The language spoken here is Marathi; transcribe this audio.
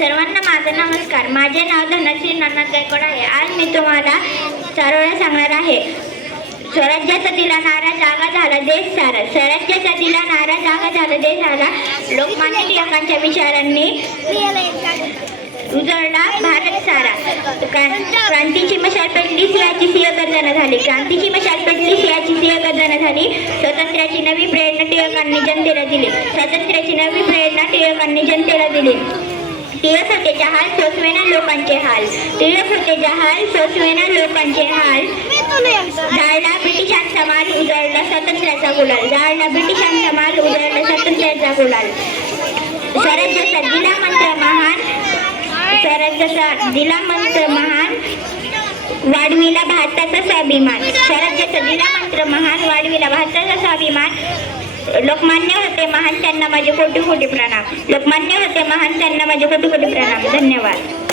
सर्वांना माझा नमस्कार. माझे नाव धनश्री नानाच गायकवाड आहे. आज मी तुम्हाला चारोळ्या सांगणार आहे. स्वराज्याचा दिला नारा जागा झाला देश सारा. स्वराज्याचा दिला नारा जागा झाला देश सारा. लोकमान्य टिळकांच्या विचारांनी उजळला भारत सारा. क्रांतीची मशाल पेटली सिंहाची सिंह गर्जना झाली. क्रांतीची मशाल पेटली सिंहाची सिंह गर्जना झाली. स्वातंत्र्याची नवी प्रेरणा टिळकांनी जनतेला दिली. स्वातंत्र्याची नवी प्रेरणा टिळकांनी जनतेला दिली. टिळक होते जहाल सोसवेना लोकांचे हाल. टिळक होते जहाल सोसवेना लोकांचे हाल. जाळला ब्रिटिशांचा माल उजळला स्वातंत्र्याचा गुलाल. जाळला ब्रिटिशांचा माल उजळला स्वातंत्र्याचा गुलाल. स्वराज्याचा दिला मंत्र महान. स्वराज्याचा दिला मंत्र महान वाढविला भारताचा स्वाभिमान. स्वराज्याचा दिला मंत्र महान वाढविला भारताचा स्वाभिमान. लोकमान्य होते महान त्यांना माझे कोटी कोटी प्रणाम. लोकमान्य होते महान त्यांना माझे कोटी कोटी प्रणाम. धन्यवाद.